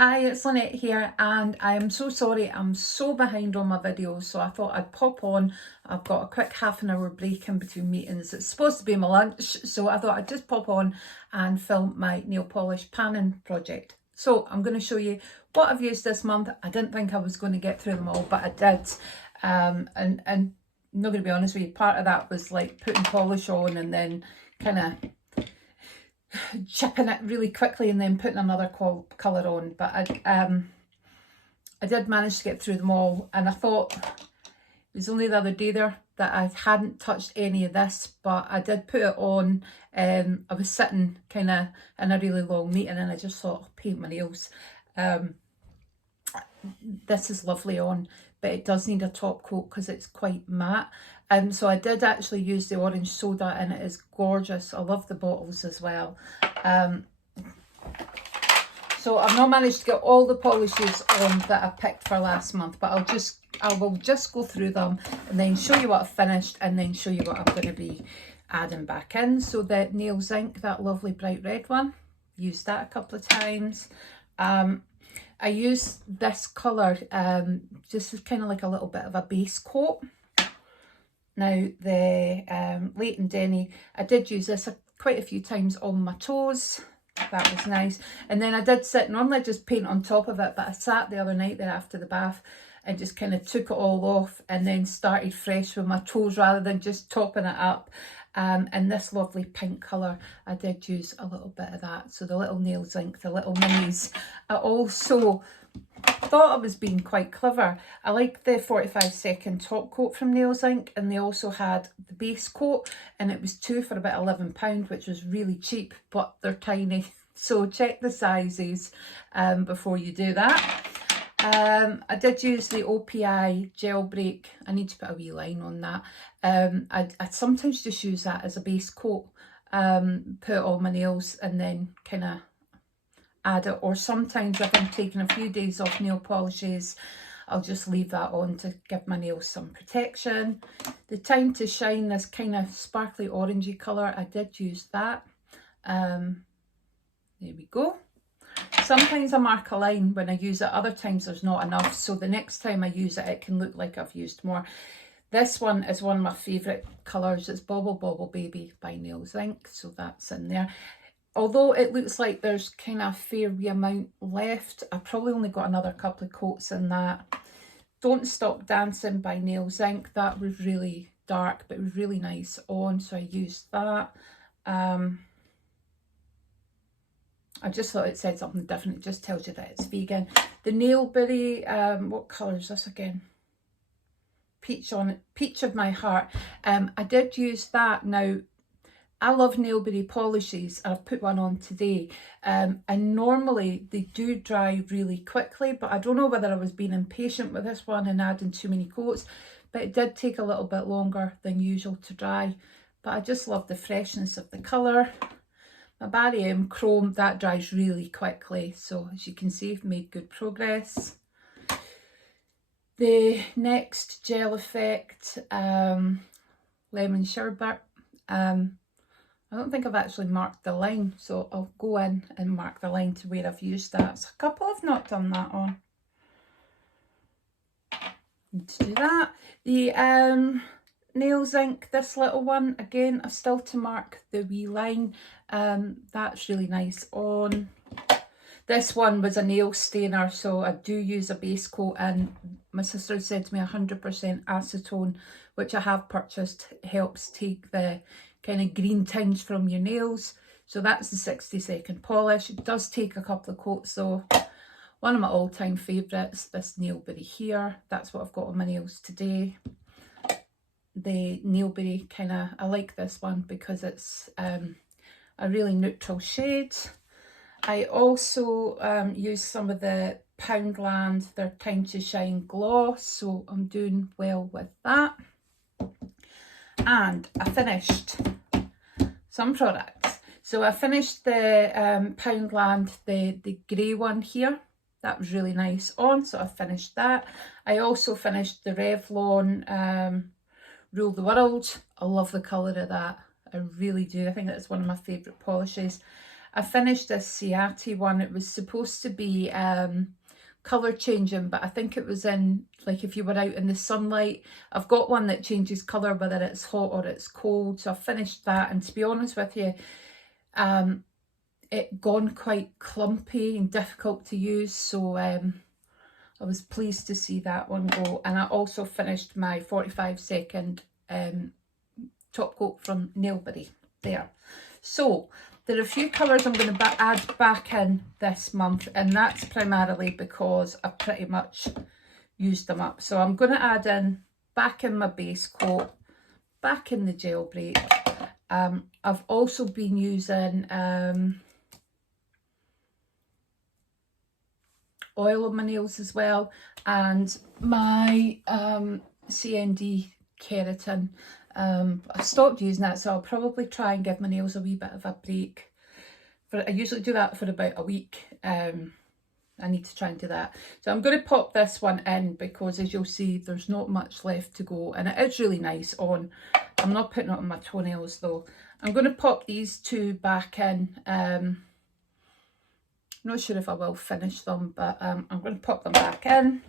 Hi, it's Lynette here, and I'm so sorry I'm so behind on my videos, so I thought I'd pop on. I've got a quick half-an-hour break in between meetings. It's supposed to be my lunch, so I thought I'd just pop on and film my nail polish panning project. So I'm going to show you what I've used this month. I didn't think I was going to get through them all, but I did. And I'm not going to be honest with you, part of that was like putting polish on and then kind of chipping it really quickly and then putting another colour on. But I did manage to get through them all, and I thought it was only the other day there that I hadn't touched any of this, but I did put it on. I was sitting kind of in a really long meeting and I just thought, I'll paint my nails. This is lovely on, but it does need a top coat because it's quite matte. So I did actually use the orange soda, and it is gorgeous. I love the bottles as well. So I've not managed to get all the polishes on that I picked for last month, but I will just go through them and then show you what I've finished and then show you what I'm going to be adding back in. So the Nails Ink, that lovely bright red one, used that a couple of times. I used this colour just as kind of like a little bit of a base coat. Now the Leighton Denny, I did use this quite a few times on my toes. That was nice. And then I did normally just paint on top of it, but I sat the other night there after the bath and just kind of took it all off and then started fresh with my toes rather than just topping it up. And this lovely pink colour, I did use a little bit of that. So the little Nails Ink, the little minis. I also thought I was being quite clever. I like the 45-second top coat from Nails Ink, and they also had the base coat, and it was two for about £11, which was really cheap, but they're tiny. So check the sizes before you do that. I did use the OPI Gel Break. I need to put a wee line on that. I'd sometimes just use that as a base coat, put it on my nails and then kind of add it, or sometimes if I'm taking a few days off nail polishes, I'll just leave that on to give my nails some protection. The Time to Shine, this kind of sparkly orangey colour, I did use that. There we go. Sometimes I mark a line when I use it, other times there's not enough, so the next time I use it, it can look like I've used more. This one is one of my favourite colours. It's Bobble Bobble Baby by Nails Ink, so that's in there. Although it looks like there's kind of a fair wee amount left, I probably only got another couple of coats in that. Don't Stop Dancing by Nails Ink, that was really dark, but it was really nice on, so I used that. I just thought it said something different. It just tells you that it's vegan. The Nailberry, what colour is this again? Peach on it, Peach of My Heart. I did use that. Now, I love Nailberry polishes. I've put one on today. And normally they do dry really quickly, but I don't know whether I was being impatient with this one and adding too many coats, but it did take a little bit longer than usual to dry. But I just love the freshness of the colour. My Barry M Chrome, that dries really quickly, so as you can see, I've made good progress. The next Gel Effect, Lemon Sherbet. I don't think I've actually marked the line, so I'll go in and mark the line to where I've used that. So a couple I've not done that on. Need to do that. The Nails Ink, this little one, again, I've still to mark the wee line. That's really nice on. This one was a nail stainer, so I do use a base coat, and my sister said to me 100% acetone, which I have purchased, helps take the kind of green tinge from your nails. So that's the 60-second polish. It does take a couple of coats though. One of my all-time favourites, this Nailberry here. That's what I've got on my nails today. The Nailberry kind of, I like this one because it's a really neutral shade. I also use some of the Poundland, their Time to Shine gloss, so I'm doing well with that. And I finished some products. So I finished the Poundland, the grey one here. That was really nice on, so I finished that. I also finished the Revlon Rule the World. I love the colour of that. I really do. I think that's one of my favourite polishes. I finished this Ciati one. It was supposed to be colour changing, but I think it was in, like, if you were out in the sunlight. I've got one that changes colour whether it's hot or it's cold, so I finished that, and to be honest with you, it gone quite clumpy and difficult to use, so I was pleased to see that one go. And I also finished my 45-second top coat from Nailberry there. So there are a few colours I'm going to add back in this month, and that's primarily because I pretty much used them up. So I'm going to add in back in my base coat, back in the Jailbreak. I've also been using oil on my nails as well, and my CND keratin. I've stopped using that, so I'll probably try and give my nails a wee bit of a break. I usually do that for about a week. I need to try and do that. So I'm going to pop this one in because, as you'll see, there's not much left to go, and it is really nice on. I'm not putting it on my toenails though. I'm going to pop these two back in. Not sure if I will finish them, but I'm going to pop them back in.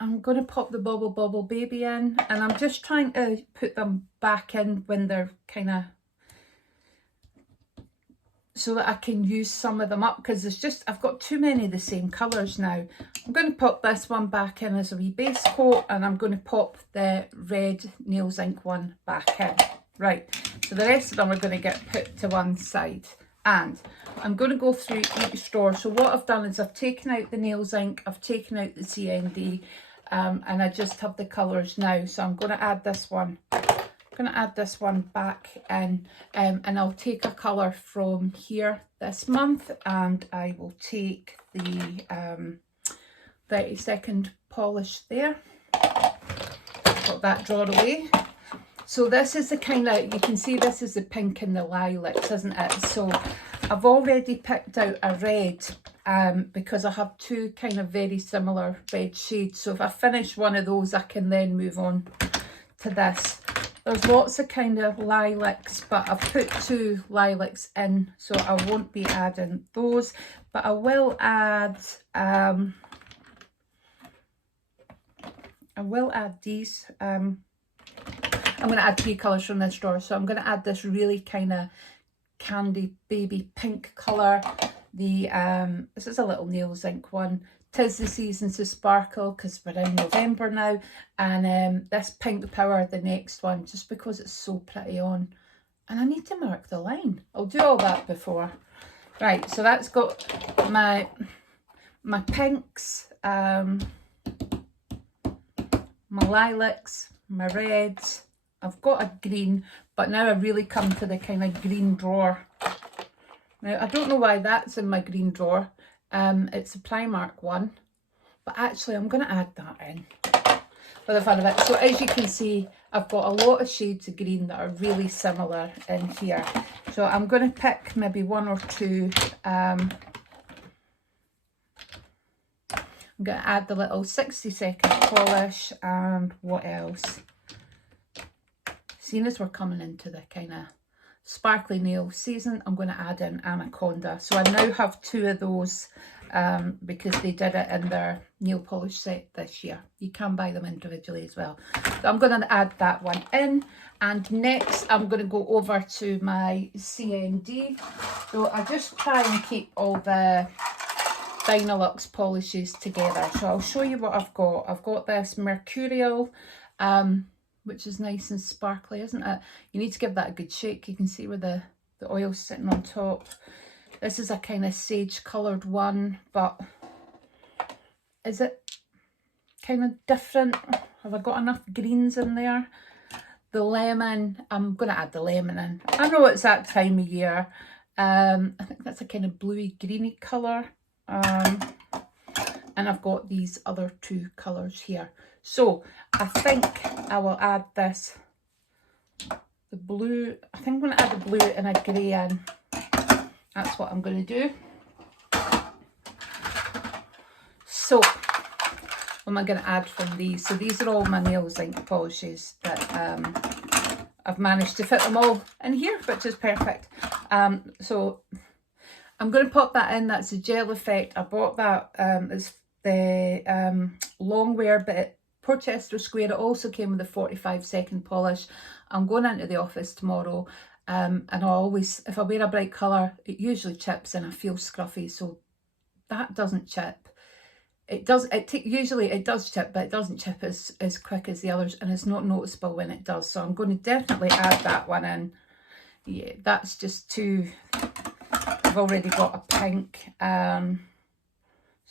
I'm going to pop the Bobble Bobble Baby in, and I'm just trying to put them back in when they're kind of, so that I can use some of them up, because there's just, I've got too many of the same colours now. I'm going to pop this one back in as a wee base coat, and I'm going to pop the red Nails Ink one back in. Right, so the rest of them are going to get put to one side, and I'm going to go through each drawer. So what I've done is I've taken out the Nails Ink, I've taken out the CND, and I just have the colours now. So I'm going to add this one. I'm going to add this one back in, and I'll take a colour from here this month, and I will take the 30-second polish there. Put that drawer away. So this is the kind of, you can see this is the pink and the lilacs, isn't it? So I've already picked out a red because I have two kind of very similar red shades. So if I finish one of those, I can then move on to this. There's lots of kind of lilacs, but I've put two lilacs in, so I won't be adding those. But I will add these. I'm going to add three colours from this drawer. So I'm going to add this really kind of candy baby pink colour. This is a little Nails Ink one. 'Tis the Season to Sparkle, because we're in November now. And this Pink Power, the next one, just because it's so pretty on. And I need to mark the line. I'll do all that before. Right, so that's got my pinks, my lilacs, my reds. I've got a green, but now I really come to the kind of green drawer. Now, I don't know why that's in my green drawer. It's a Primark one, but actually I'm going to add that in for the fun of it. So as you can see, I've got a lot of shades of green that are really similar in here. So I'm going to pick maybe one or two. I'm going to add the little 60-second polish, and what else? Seeing as we're coming into the kind of sparkly nail season, I'm going to add in Anaconda. So I now have two of those because they did it in their nail polish set this year. You can buy them individually as well. So I'm going to add that one in. And next I'm going to go over to my CND. So I just try and keep all the Dynalux polishes together. So I'll show you what I've got. I've got this Mercurial, which is nice and sparkly, isn't it? You need to give that a good shake. You can see where the oil's sitting on top. This is a kind of sage coloured one, but is it kind of different? Have I got enough greens in there? The lemon, I'm going to add the lemon in. I know it's that time of year. I think that's a kind of bluey greeny colour. And I've got these other two colours here. So I think I will add this, the blue. I think I'm going to add the blue and a grey in. That's what I'm going to do. So what am I going to add from these? So these are all my Nails Ink polishes that I've managed to fit them all in here, which is perfect. So I'm going to pop that in. That's a gel effect. I bought that. It's the Longwear, but at Porchester Square. It also came with a 45-second polish. I'm going into the office tomorrow, and I always, if I wear a bright colour, it usually chips and I feel scruffy, so that doesn't chip. It does, usually it does chip, but it doesn't chip as quick as the others, and it's not noticeable when it does. So I'm going to definitely add that one in. Yeah, that's just too, I've already got a pink. So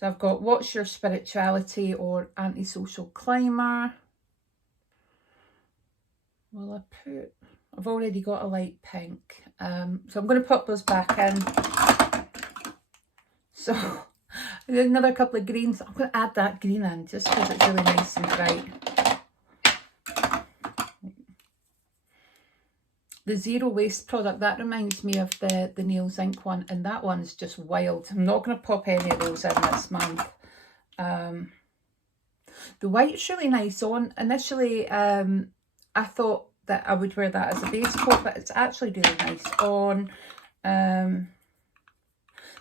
I've got What's Your Spirituality or Antisocial Climber. Will I put, I've already got a light pink. So I'm going to pop those back in. So another couple of greens. I'm going to add that green in just because it's really nice and bright. The Zero Waste product, that reminds me of the Nails Inc one, and that one's just wild. I'm not going to pop any of those in this month. The white's really nice on. Initially, I thought that I would wear that as a base coat, but it's actually really nice on.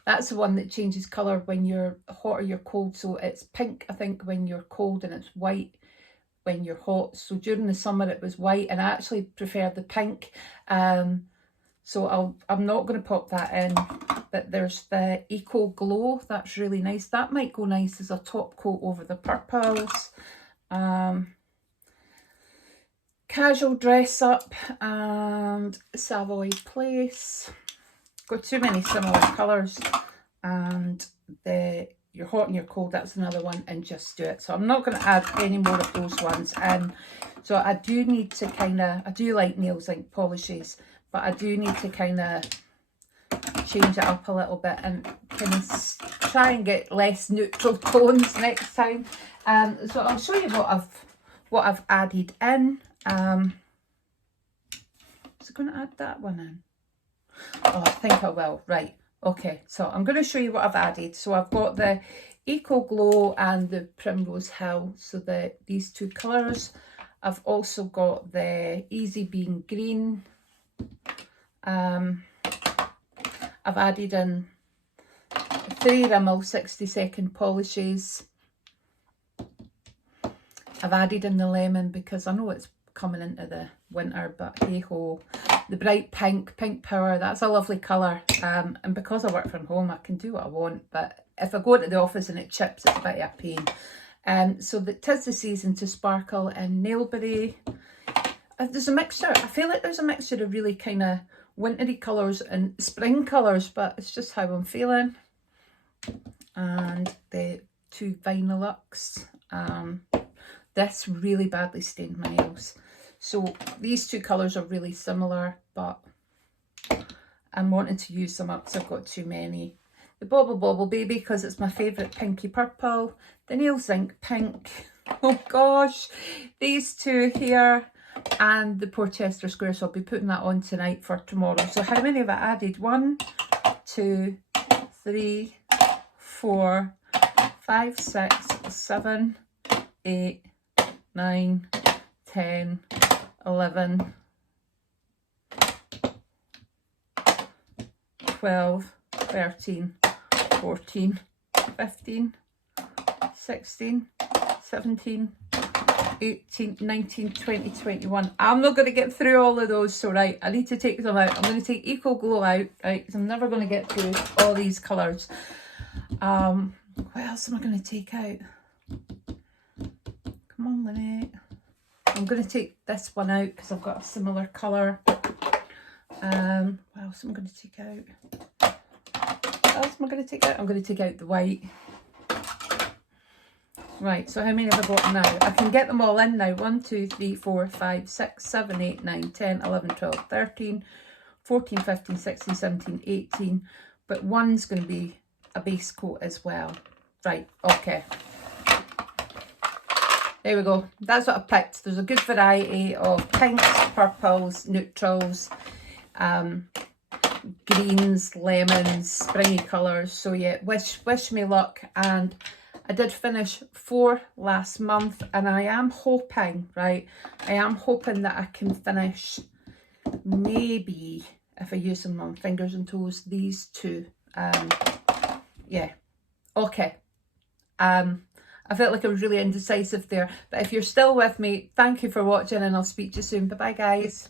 That's the one that changes colour when you're hot or you're cold. So it's pink, I think, when you're cold, and it's white when you're hot. So during the summer it was white, and I actually prefer the pink. So I'm not going to pop that in. But there's the Eco Glow. That's really nice. That might go nice as a top coat over the purples. Casual Dress Up and Savoy Place. Got too many similar colours. And the You're Hot and You're Cold, that's another one, and Just Do It. So I'm not going to add any more of those ones in. So I do need to kind of, I do like Nails Inc polishes, but I do need to kind of change it up a little bit and kind of try and get less neutral tones next time. So I'll show you what I've added in. So going to add that one in. Oh, I think I will. Right. Okay, so I'm going to show you what I've added. So I've got the Eco Glow and the Primrose Hill, so these two colours. I've also got the Easy Being Green. I've added in 3 Rimmel 60-second polishes. I've added in the lemon because I know it's coming into the winter, but hey ho. The bright pink, Pink Power, that's a lovely colour. And because I work from home, I can do what I want, but if I go into the office and it chips, it's a bit of a pain. So 'Tis the Season to Sparkle and Nailberry. There's a mixture, I feel like there's a mixture of really kind of wintry colours and spring colours, but it's just how I'm feeling. And the 2 Vinylux. This really badly stained my nails. So these two colours are really similar, but I'm wanting to use them up because I've got too many. The Bobble Bobble Baby, because it's my favourite pinky purple. The Nails Inc pink. Oh gosh. These two here. And the Porchester Square. So I'll be putting that on tonight for tomorrow. So how many have I added? 1, 2, 3, 4, 5, 6, 7, 8, 9, 10, 11, 12, 13, 14, 15, 16, 17, 18, 19, 20, 21. I'm not going to get through all of those, so right, I need to take them out. I'm going to take Eco Glow out, right, because I'm never going to get through all these colours. What else am I going to take out? Come on, Lynette. I'm going to take this one out because I've got a similar colour. What else am I going to take out? What else am I going to take out? I'm going to take out the white. Right, so how many have I got now? I can get them all in now. 1, 2, 3, 4, 5, 6, 7, 8, 9, 10, 11, 12, 13, 14, 15, 16, 17, 18. But one's going to be a base coat as well. Right, okay. There we go. That's what I picked. There's a good variety of pinks, purples, neutrals, greens, lemons, springy colours. So yeah, wish me luck. And I did finish 4 last month, and I am hoping, right, I am hoping that I can finish, maybe, if I use them on fingers and toes, these 2. Yeah, okay. I felt like I was really indecisive there, but if you're still with me, thank you for watching, and I'll speak to you soon. Bye bye, guys.